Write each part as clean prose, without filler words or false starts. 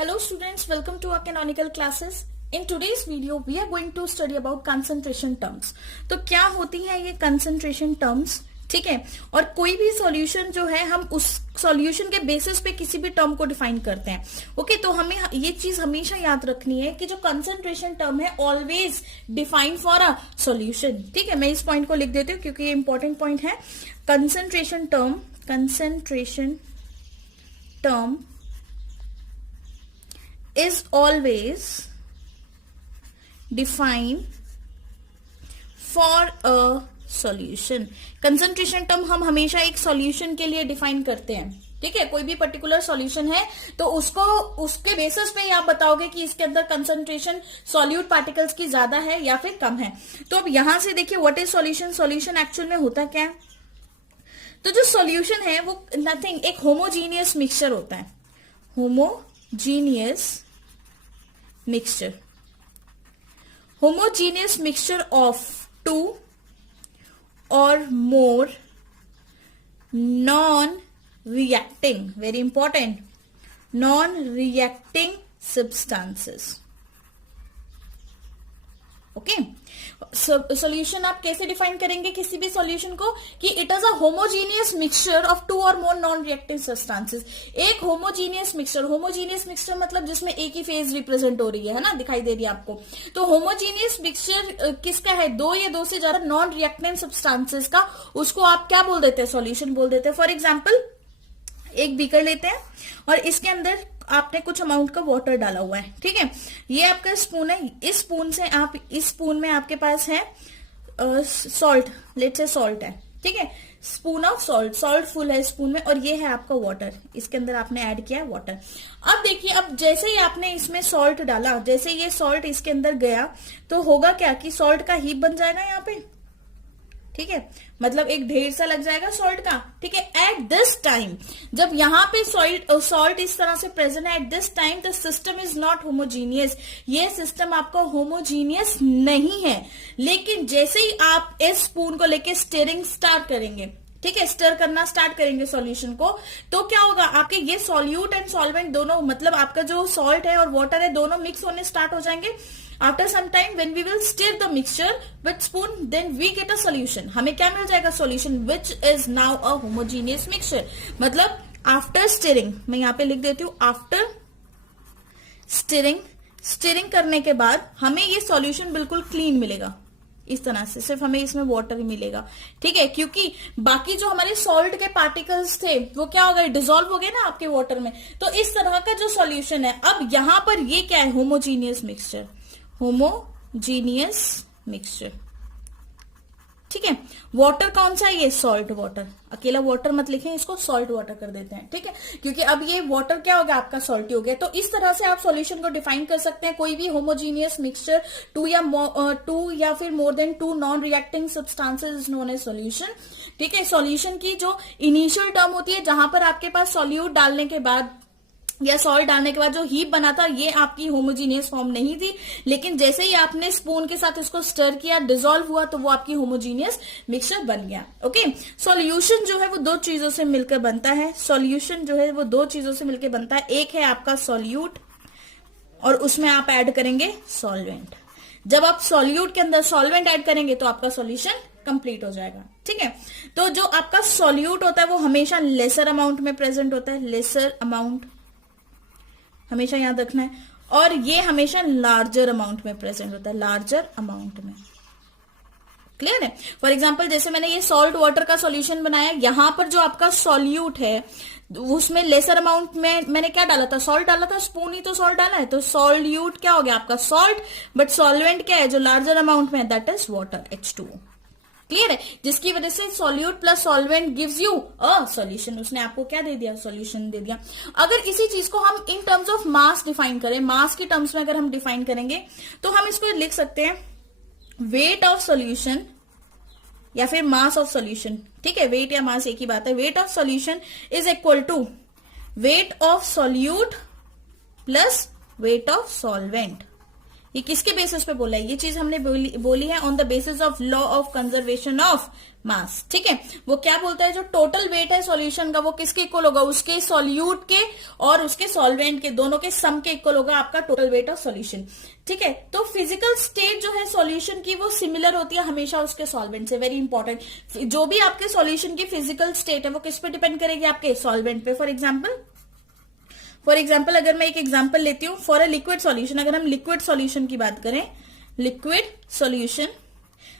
Hello students, welcome to our canonical classes. In today's video, we are going to study about concentration terms. तो क्या होती है ये concentration terms? ठीक है, और कोई भी सॉल्यूशन जो है हम उस सॉल्यूशन के बेसिस पे किसी भी टर्म को डिफाइन करते हैं. ओके, तो हमें ये चीज हमेशा याद रखनी है कि जो कंसंट्रेशन टर्म है always define for a solution. ठीक है, मैं इस पॉइंट को लिख देती हूँ क्योंकि ये इंपॉर्टेंट पॉइंट है. Concentration term is always defined for a solution. Concentration term हम हमेशा एक सॉल्यूशन के लिए डिफाइन करते हैं. ठीक है, कोई भी पर्टिकुलर सॉल्यूशन है तो उसको उसके बेसिस पे आप बताओगे कि इसके अंदर कंसंट्रेशन सॉल्यूट पार्टिकल्स की ज्यादा है या फिर कम है. तो अब यहां से देखिए what is solution. Solution actual में होता क्या है? तो जो सॉल्यूशन है वो नथिंग, एक होमोजीनियस मिक्सचर होता है. Homogeneous mixture of two or more non-reacting, very important, non-reacting substances. Okay, solution आप कैसे डिफाइन करेंगे किसी भी सॉल्यूशन को कि it is a homogeneous mixture of two और मोर नॉन रिएक्टिव सब्सटेंसेस. एक होमोजीनियस मिक्सचर मतलब जिसमें एक ही फेज रिप्रेजेंट हो रही है ना, दिखाई दे रही है आपको. तो होमोजीनियस मिक्सचर किसका है? दो या दो से ज्यादा नॉन रिएक्टेंट सब्सटेंसेस का. उसको आप क्या बोल देते हैं? सॉल्यूशन बोल देते हैं. फॉर एग्जाम्पल एक बीकर लेते हैं और इसके अंदर आपने कुछ अमाउंट का वाटर डाला हुआ है. ठीक है, ये आपका स्पून है. इस स्पून में आपके पास है सॉल्ट, लेट्स से सॉल्ट है. ठीक है, स्पून ऑफ सॉल्ट फुल है स्पून में, और ये है आपका वाटर. इसके अंदर आपने ऐड किया वाटर. अब देखिए, अब जैसे ही आपने इसमें सॉल्ट डाला, जैसे ये सॉल्ट इसके अंदर गया तो होगा क्या कि सॉल्ट का हीप बन जाएगा यहाँ पे. ठीक है, मतलब एक ढेर सा लग जाएगा सॉल्ट का. ठीक है, एट दिस टाइम जब यहाँ पे सॉल्ट इस तरह से प्रेजेंट है, at this time the system is not homogeneous. ये सिस्टम आपका होमोजीनियस नहीं है. लेकिन जैसे ही आप इस स्पून को लेके स्टीयरिंग स्टार्ट करेंगे, ठीक है, स्टर करना स्टार्ट करेंगे सॉल्यूशन को, तो क्या होगा? आपके ये सॉल्यूट एंड सॉल्वेंट दोनों, मतलब आपका जो सॉल्ट है और वाटर है, दोनों मिक्स होने स्टार्ट हो जाएंगे. After some time when we will stir the mixture with spoon, then we get a solution. हमें क्या मिल जाएगा? solution which is now a homogeneous mixture. मतलब after stirring, मैं यहाँ पे लिख देती हूँ after stirring करने के बाद हमें ये solution बिल्कुल clean मिलेगा. इस तरह से सिर्फ हमें इसमें वाटर ही मिलेगा. ठीक है, क्योंकि बाकी जो हमारे सॉल्ट के पार्टिकल्स थे वो क्या हो गए? डिसॉल्व हो गए ना आपके वाटर में. तो इस तरह का जो सॉल्यूशन है, अब यहां पर ये क्या है? Homogeneous mixture. ठीक है, वाटर कौन सा है? ये सॉल्ट वाटर. अकेला वाटर मत लिखें, इसको सॉल्ट वाटर कर देते हैं. ठीक है, क्योंकि अब ये वाटर क्या हो गया? आपका सॉल्टी हो गया. तो इस तरह से आप सॉल्यूशन को डिफाइन कर सकते हैं. कोई भी होमोजीनियस मिक्सचर, टू या फिर more than two non reacting substances is known as solution. ठीक है, सॉल्यूशन की जो इनिशियल टर्म होती है, जहां पर आपके पास सॉल्यूट डालने के बाद या सॉल्ट डालने के बाद जो हीप बना था, ये आपकी होमोजीनियस फॉर्म नहीं थी. लेकिन जैसे ही आपने स्पून के साथ इसको स्टर किया, डिसॉल्व हुआ, तो वो आपकी होमोजीनियस मिक्सचर बन गया. ओके, सॉल्यूशन जो है वो दो चीजों से मिलकर बनता है. एक है आपका सॉल्यूट और उसमें आप ऐड करेंगे सॉल्वेंट. जब आप सॉल्यूट के अंदर सॉल्वेंट ऐड करेंगे तो आपका सॉल्यूशन कंप्लीट हो जाएगा. ठीक है, तो जो आपका सॉल्यूट होता है वो हमेशा लेसर अमाउंट में प्रेजेंट होता है. लेसर अमाउंट हमेशा याद रखना है. और ये हमेशा लार्जर अमाउंट में प्रेजेंट होता है. लार्जर अमाउंट में. क्लियर है? फॉर एग्जाम्पल जैसे मैंने ये सॉल्ट वाटर का सॉल्यूशन बनाया, यहां पर जो आपका सॉल्यूट है उसमें लेसर अमाउंट में मैंने क्या डाला था? सॉल्ट डाला था. स्पून ही तो सॉल्ट डाला है, तो सॉल्यूट क्या हो गया? आपका सॉल्ट. बट सॉल्वेंट क्या है जो लार्जर अमाउंट में है? That is water, H2O. Clear है? जिसकी वजह से solute plus solvent gives you a solution. उसने आपको क्या दे दिया? सॉल्यूशन दे दिया. अगर इसी चीज को हम in terms of mass define करें, मास की टर्म्स में अगर हम डिफाइन करेंगे तो हम इसको लिख सकते हैं वेट ऑफ सॉल्यूशन या फिर मास ऑफ सॉल्यूशन. ठीक है, वेट या मास एक ही बात है. Weight of solution is equal to weight of solute plus weight of solvent ये किसके बेसिस पे बोला है? ये चीज हमने बोली है on the basis of law of conservation of मास। ठीक है, वो क्या बोलता है, जो टोटल वेट है सॉल्यूशन का वो किसके इक्वल होगा? उसके सॉल्यूट के और उसके सॉल्वेंट के, दोनों के सम के इक्वल होगा आपका टोटल वेट ऑफ सॉल्यूशन। ठीक है, तो फिजिकल स्टेट जो है सॉल्यूशन की वो सिमिलर होती है हमेशा उसके सॉल्वेंट से। वेरी इंपॉर्टेंट, जो भी आपके सॉल्यूशन की फिजिकल स्टेट है वो किस पे डिपेंड करेगी? आपके सॉल्वेंट पे। फॉर एग्जाम्पल अगर मैं एक एग्जाम्पल लेती हूँ, फॉर अ लिक्विड सॉल्यूशन, अगर हम लिक्विड सॉल्यूशन की बात करें, लिक्विड सॉल्यूशन,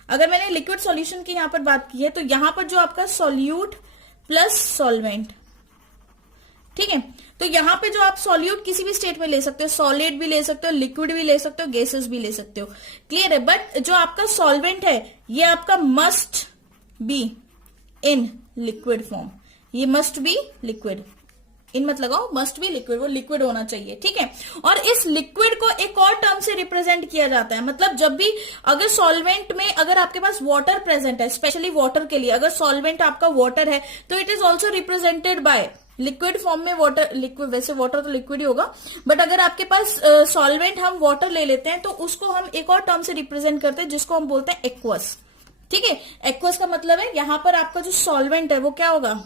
अगर मैंने लिक्विड सॉल्यूशन की यहां पर बात की है तो यहां पर जो आपका सॉल्यूट प्लस सॉल्वेंट, ठीक है, तो यहां पे जो आप सॉल्यूट किसी भी स्टेट में ले सकते हो, सॉलिड भी ले सकते हो, लिक्विड भी ले सकते हो, गैसेस भी ले सकते हो, क्लियर है। बट जो आपका सॉल्वेंट है ये आपका must be in liquid form, ये मस्ट बी लिक्विड, इन मत लगाओ, मस्ट बी लिक्विड, वो लिक्विड होना चाहिए। ठीक है, और इस लिक्विड को एक और टर्म से रिप्रेजेंट किया जाता है, मतलब जब भी अगर सॉल्वेंट में अगर आपके पास वाटर प्रेजेंट है, स्पेशली वाटर के लिए अगर सॉल्वेंट आपका वाटर है तो it is also represented by liquid form में वाटर, लिक्विड, वैसे वाटर तो लिक्विड ही होगा, बट अगर आपके पास सॉल्वेंट हम वाटर ले लेते हैं तो उसको हम एक और टर्म से रिप्रेजेंट करते हैं जिसको हम बोलते हैं एक्वस। ठीक है, एक्वस का मतलब है यहां पर आपका जो सॉल्वेंट है वो क्या होगा?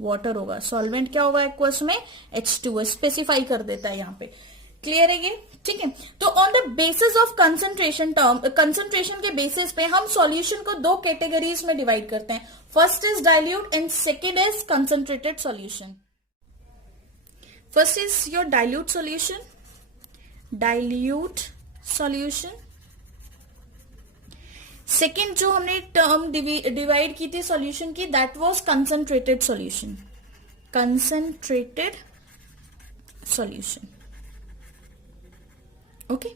वाटर होगा। सॉल्वेंट क्या होगा एक्वस में? H2O, स्पेसिफाई कर देता है यहाँ पे, क्लियर है ये। ठीक है, तो on the basis of concentration term, concentration के बेसिस पे हम सॉल्यूशन को दो कैटेगरीज में डिवाइड करते हैं, first is dilute and second is concentrated solution. First is your dilute solution, dilute solution. Second जो हमने टर्म डिवाइड की थी सॉल्यूशन की, that was concentrated solution, concentrated solution. Okay,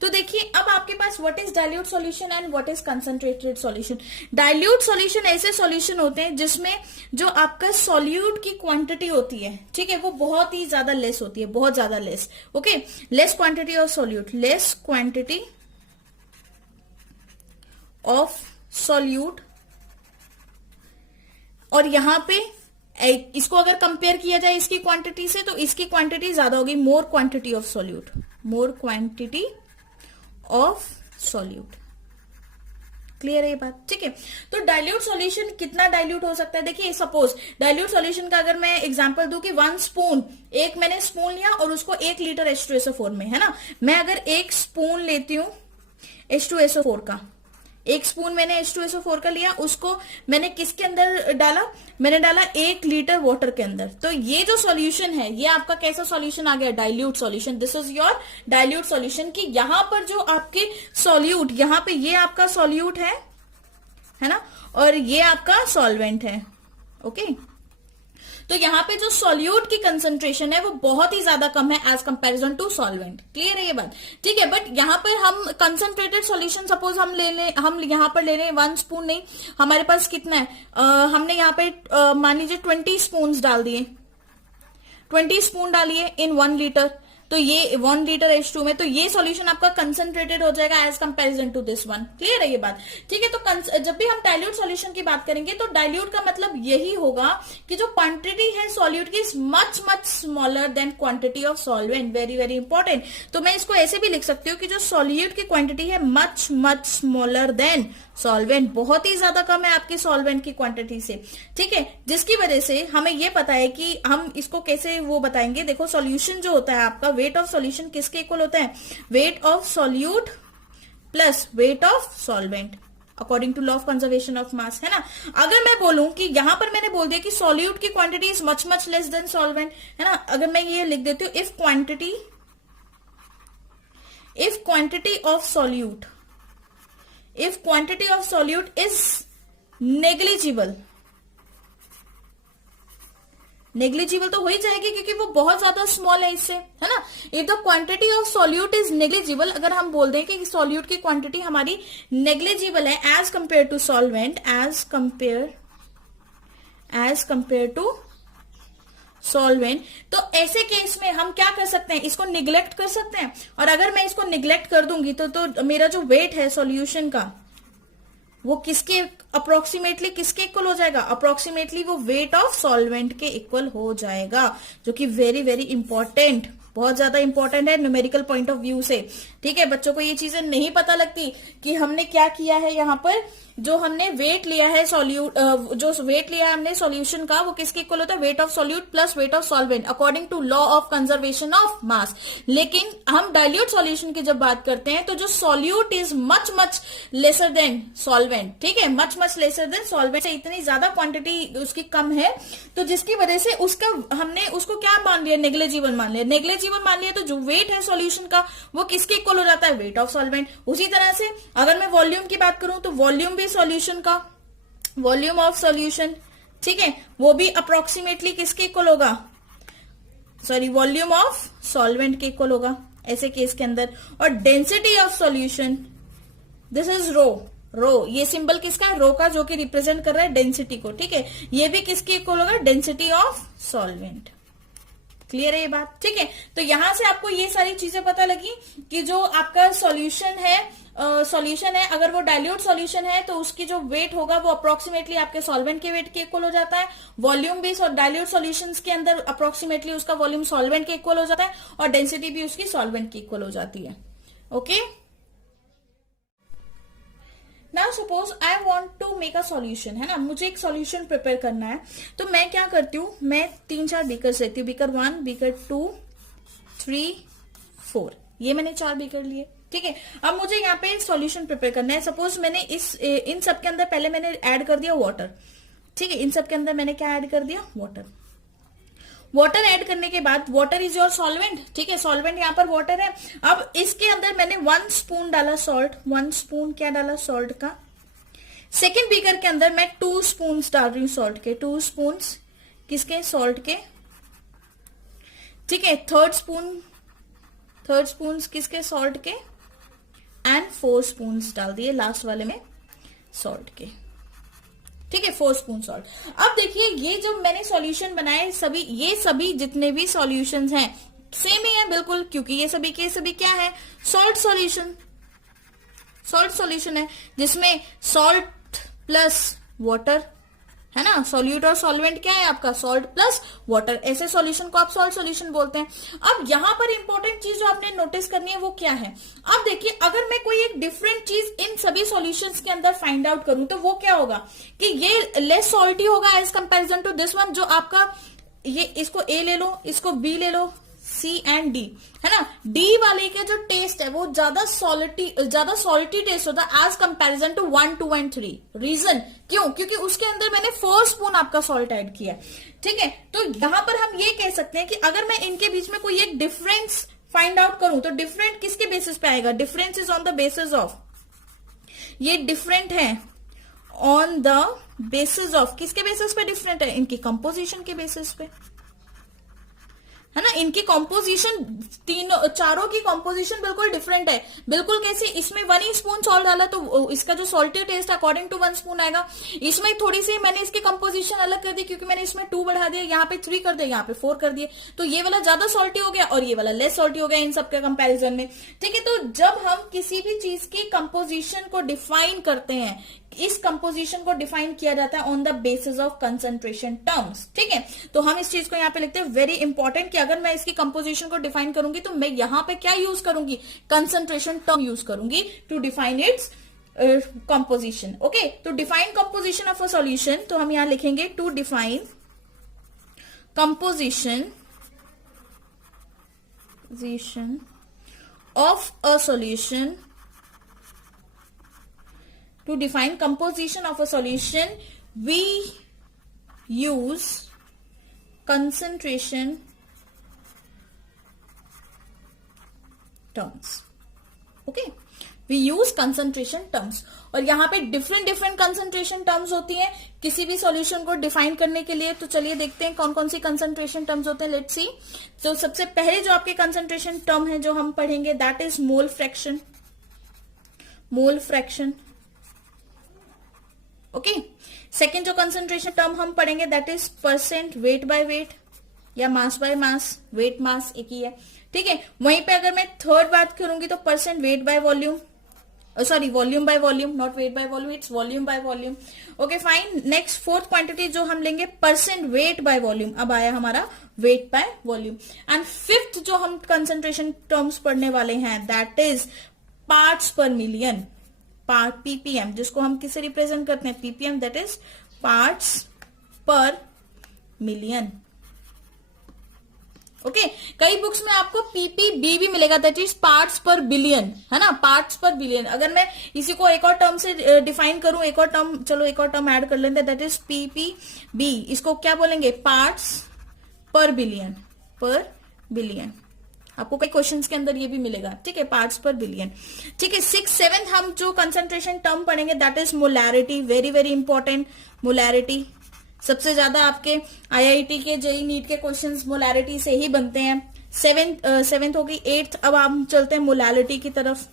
तो देखिए अब आपके पास what is dilute solution and what is concentrated solution. Dilute solution ऐसे सॉल्यूशन होते हैं जिसमें जो आपका सॉल्यूट की क्वांटिटी होती है, ठीक है, वो बहुत ही ज्यादा लेस होती है, बहुत ज्यादा less. Okay, less quantity of solute, less quantity of solute, और यहां पे इसको अगर कंपेयर किया जाए इसकी क्वांटिटी से तो इसकी क्वांटिटी ज्यादा होगी, more quantity of solute, more quantity of solute, clear है ये बात। ठीक है, तो डाइल्यूट सॉल्यूशन कितना डाइल्यूट हो सकता है? देखिए सपोज डाइल्यूट सॉल्यूशन का अगर मैं एग्जांपल दूं कि 1 स्पून, एक मैंने स्पून लिया और उसको 1 लीटर H2SO4 में, है ना, मैं अगर 1 स्पून लेती हूं H2SO4 का, 1 स्पून मैंने H2SO4 का लिया, उसको मैंने किसके अंदर डाला? मैंने डाला 1 लीटर वाटर के अंदर। तो ये जो सॉल्यूशन है ये आपका कैसा सॉल्यूशन आ गया? Dilute solution. This is your dilute solution की यहां पर जो आपके सॉल्यूट, यहां पे ये आपका सॉल्यूट है ना, और ये आपका सॉल्वेंट है। ओके, तो यहां पे जो सॉल्यूट की कंसंट्रेशन है वो बहुत ही ज्यादा कम है as comparison to solvent, clear है ये बात। ठीक है, बट यहां पर हम कंसंट्रेटेड सॉल्यूशन सपोज हम यहां पर ले लें 1 स्पून नहीं, हमारे पास कितना है, हमने यहां पे मान लीजिए 20 स्पून डाल दिए, 20 स्पून डालिए इन 1 लीटर, तो ये 1 लीटर H2 में, तो ये सॉल्यूशन आपका कंसंट्रेटेड हो जाएगा as comparison to this one, clear है ये बात। ठीक है, तो जब भी हम डाइल्यूट सॉल्यूशन की बात करेंगे तो डाइल्यूट का मतलब यही होगा कि जो क्वांटिटी है सॉल्यूट की is much much smaller than quantity of solvent. Very very important, तो मैं इसको ऐसे भी लिख सकती हूँ कि जो सॉल्यूट की क्वांटिटी है much much smaller than solvent, बहुत ही ज्यादा कम है आपकी सॉल्वेंट की क्वांटिटी से। ठीक है, जिसकी वजह से हमें यह पता है कि हम इसको कैसे वो बताएंगे। देखो सॉल्यूशन जो होता है आपका, वेट ऑफ सॉल्यूशन किसके इक्वल होता है? Weight of solute plus weight of solvent according to law of conservation of mass, है ना। अगर मैं बोलूं कि यहां पर मैंने बोल दिया कि सॉल्यूट की quantity is much much less than solvent, है ना, अगर मैं ये लिख देती हूं if quantity of solute, if quantity of solute is negligible, negligible तो हो ही जाएगी क्योंकि वो बहुत ज्यादा स्मॉल है इससे, है ना। If the quantity of solute is negligible, अगर हम बोल दें कि सॉल्यूट की क्वांटिटी हमारी नेग्लिजिबल है as compare to solvent, as compare to solvent, तो ऐसे केस में हम क्या कर सकते हैं? इसको निग्लेक्ट कर सकते हैं, और अगर मैं इसको निग्लेक्ट कर दूंगी तो मेरा जो वेट है सॉल्यूशन का वो किसके अप्रोक्सीमेटली किसके इक्वल हो जाएगा? अप्रोक्सीमेटली वो वेट ऑफ सॉल्वेंट के इक्वल हो जाएगा, जो कि वेरी वेरी इंपॉर्टेंट बहुत ज्यादा इंपॉर्टेंट है न्यूमेरिकल पॉइंट ऑफ व्यू से। ठीक है, बच्चों को ये चीजें नहीं पता लगती कि हमने क्या किया है यहाँ पर, जो हमने वेट लिया है जो वेट लिया है हमने सॉल्यूशन का, वो किसके इक्वल होता है, weight of solute plus weight of solvent according to law of conservation of mass. लेकिन हम डाइल्यूट सॉल्यूशन की जब बात करते हैं तो जो solute is much much lesser than solvent, ठीक है, much much lesser than solvent से इतनी ज्यादा क्वांटिटी उसकी कम है, तो जिसकी वजह से उसका हमने उसको क्या मान लिया, नेग्लिजिबल मान लिया। नेग्लिजिबल मान लिया तो जो वेट है सॉल्यूशन का वो किसके इक्वल हो जाता है, वेट ऑफ सॉल्वेंट। उसी तरह से अगर मैं वॉल्यूम की बात करूं तो वॉल्यूम भी सॉल्यूशन का, वॉल्यूम ऑफ सॉल्यूशन, ठीक है, वो भी अप्रोक्सीमेटली किसके इक्वल होगा, सॉरी वॉल्यूम ऑफ सॉल्वेंट के इक्वल होगा ऐसे केस के अंदर। और density of solution, this is rho, rho ये सिंबल किसका है, रो का, जो कि रिप्रेजेंट कर रहा है डेंसिटी को। ठीक है, ये भी किसके इक्वल होगा, डेंसिटी ऑफ सॉल्वेंट। क्लियर है ये बात? ठीक है, तो यहां से आपको ये सारी चीजें पता लगी कि जो आपका सॉल्यूशन है, अगर वो डाइल्यूट सॉल्यूशन है तो उसकी जो वेट होगा वो अप्रोक्सीमेटली आपके सॉल्वेंट के वेट के इक्वल हो जाता है। वॉल्यूम भी डाइल्यूट सॉल्यूशंस के अंदर अप्रोक्सीमेटली उसका वॉल्यूम सॉल्वेंट के इक्वल हो जाता है, और डेंसिटी भी उसकी सॉल्वेंट की इक्वल हो जाती है। Okay, now suppose I want to make a solution, है ना, मुझे एक सॉल्यूशन प्रिपेयर करना है, तो मैं क्या करती हूँ, मैं 3-4 बीकर लेती हूँ, बीकर 1, बीकर 2, 3, 4, ये मैंने 4 बीकर लिए। ठीक है, अब मुझे यहाँ पे सॉल्यूशन प्रिपेयर करना है। सपोज मैंने इन सब के अंदर पहले मैंने ऐड कर दिया वाटर। ठीक है, इन सब के अंदर मैंने क्या ऐड कर दिया, वाटर। वाटर ऐड करने के बाद, वाटर इज योर सॉल्वेंट, ठीक है, सॉल्वेंट यहाँ पर वाटर है। अब इसके अंदर मैंने 1 स्पून डाला सॉल्ट, 1 स्पून क्या डाला, सॉल्ट का। सेकेंड बीकर के अंदर मैं 2 स्पून डाल रही हूँ सॉल्ट के, 2 स्पून किसके, सॉल्ट के। ठीक है, थर्ड स्पून किसके, सॉल्ट के, एंड 4 स्पून डाल दिए लास्ट वाले में सॉल्ट के। ठीक है, 4 स्पून सॉल्ट। अब देखिए ये जो मैंने सॉल्यूशन बनाए ये सभी जितने भी सॉल्यूशंस हैं सेम ही है बिल्कुल, क्योंकि ये सभी के सभी क्या है, सॉल्ट सॉल्यूशन है, जिसमें सॉल्ट प्लस वाटर, है ना, सॉल्यूट और सॉल्वेंट क्या है आपका, सॉल्ट प्लस वाटर, ऐसे सॉल्यूशन को आप सॉल्ट सॉल्यूशन बोलते हैं। अब यहां पर इंपॉर्टेंट चीज जो आपने नोटिस करनी है वो क्या है, अब देखिए अगर मैं कोई एक डिफरेंट चीज इन सभी सॉल्यूशंस के अंदर फाइंड आउट करूं तो वो क्या होगा कि ये लेस सॉल्टी होगा as comparison to this one, जो आपका ये, इसको ए ले लो, इसको बी ले लो, सी एंड डी, है ना, डी वाले का जो टेस्ट है वो ज्यादा सॉल्टी टेस्ट होता है as comparison to 1, 2 and 3। Reason क्यों, क्योंकि उसके अंदर मैंने 4 स्पून आपका सॉल्ट ऐड किया। ठीक है, तो यहां पर हम ये कह सकते हैं कि अगर मैं इनके बीच में कोई एक डिफरेंस फाइंड आउट करूं तो डिफरेंट किसके बेसिस पे आएगा, difference is on the basis of, ये डिफरेंट है ऑन द बेसिस ऑफ, किसके बेसिस पे डिफरेंट है, इनकी कंपोजिशन के बेसिस पे, है ना, इनकी कॉम्पोजिशन, चारों की कॉम्पोजिशन बिल्कुल डिफरेंट है। बिल्कुल कैसे, इसमें 1 ही स्पून सॉल्ट डाला तो इसका जो salty taste according to 1 spoon आएगा। इसमें थोड़ी सी मैंने इसकी कॉम्पोजिशन अलग कर दी, क्योंकि मैंने इसमें 2 बढ़ा दिया, यहाँ पे 3 कर दिया, यहाँ पे 4 कर दिए, तो ये वाला ज्यादा सॉल्टी हो गया और ये वाला लेस सॉल्टी हो गया इन सबके कंपैरिजन में। ठीक है, तो जब हम किसी भी चीज की कंपोजिशन को डिफाइन करते हैं, इस कंपोजिशन को डिफाइन किया जाता है on the basis of concentration terms. ठीक है, तो हम इस चीज को यहाँ पे लिखते हैं वेरी इंपॉर्टेंट, कि अगर मैं इसकी कंपोजिशन को डिफाइन करूंगी तो मैं यहां पे क्या यूज करूंगी, कंसंट्रेशन टर्म यूज करूंगी to define its composition. Okay, तो define composition of a solution, तो हम यहां लिखेंगे to define composition of a solution, to define composition of a solution we use concentration terms. Okay, we use concentration terms, और यहां पे different concentration terms होती हैं किसी भी सॉल्यूशन को डिफाइन करने के लिए। तो चलिए देखते हैं कौन कौन सी कंसंट्रेशन टर्म्स होते हैं, लेट्स सी। तो सबसे पहले जो आपके कंसंट्रेशन टर्म है जो हम पढ़ेंगे that is mole fraction, okay. Second जो कंसंट्रेशन टर्म हम पढ़ेंगे that is percent weight by weight, या mass by mass, weight mass एक ही है। ठीक है, वहीं पे अगर मैं थर्ड बात करूंगी तो percent weight by volume, sorry volume by volume, not weight by volume, its volume by volume. Okay fine. Next fourth quantity जो हम लेंगे परसेंट वेट बाय वॉल्यूम. अब आया हमारा weight by volume. And fifth जो हम कंसेंट्रेशन टर्म्स पढ़ने वाले हैं दैट इज पार्ट्स पर मिलियन, पीपीएम, जिसको हम किससे रिप्रेजेंट करते हैं, पीपीएम, दैट इज पार्ट्स पर मिलियन. ओके कई बुक्स में आपको पीपीबी भी मिलेगा, दैट इज पार्ट्स पर बिलियन, है ना, पार्ट्स पर बिलियन. अगर मैं इसी को एक और टर्म से डिफाइन करूं, एक और टर्म, चलो एक और टर्म ऐड कर लेते हैं, दैट इज पीपीबी. इसको क्या बोलेंगे, पार्ट्स पर बिलियन, पर बिलियन. आपको कई क्वेश्चंस के अंदर ये भी मिलेगा, ठीक है, पार्ट्स पर बिलियन. ठीक है. 6th 7th हम जो कंसंट्रेशन टर्म पढ़ेंगे that is molarity. Very very important, molarity. सबसे ज्यादा आपके आईआईटी के जेई नीट के क्वेश्चंस मोलैरिटी से ही बनते हैं. 7th होगी. 8th अब हम चलते हैं मोलैलिटी की तरफ,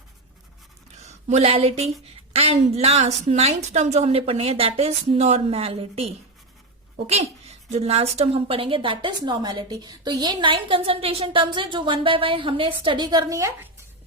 molality. And last 9th term जो हमने पढ़नी है दैट इज नॉर्मैलिटी. ओके जो लास्ट टर्म हम पढ़ेंगे दैट इज नॉर्मैलिटी. तो ये 9 कंसंट्रेशन टर्म्स है जो 1 बाय 1 हमने स्टडी करनी है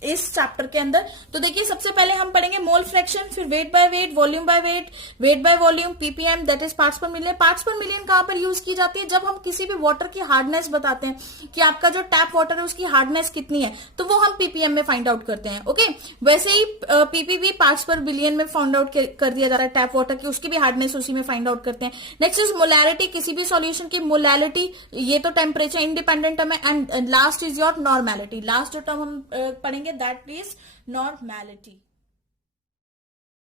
इस चैप्टर के अंदर. तो देखिए सबसे पहले हम पढ़ेंगे मोल फ्रैक्शन, फिर weight by weight, volume by weight, weight by volume, ppm that is parts पर मिलियन. पार्ट्स पर मिलियन कहां पर यूज की जाती है, जब हम किसी भी वाटर की हार्डनेस बताते हैं कि आपका जो टैप वाटर है उसकी हार्डनेस कितनी है, तो वो हम पीपीएम में फाइंड आउट करते हैं. ओके वैसे ही पीपीबी पार्ट्स पर बिलियन में फाइंड आउट कर दिया जा रहा है टैप वाटर की, उसकी भी हार्डनेस उसी में फाइंड आउट करते हैं. नेक्स्ट इज मोलैरिटी, किसी भी सॉल्यूशन की मोलैरिटी, ये तो टेम्परेचर इंडिपेंडेंट टर्म है. And last is your normality. Last जो टर्म हम पढ़ेंगे दैट इज नॉर्मैलिटी.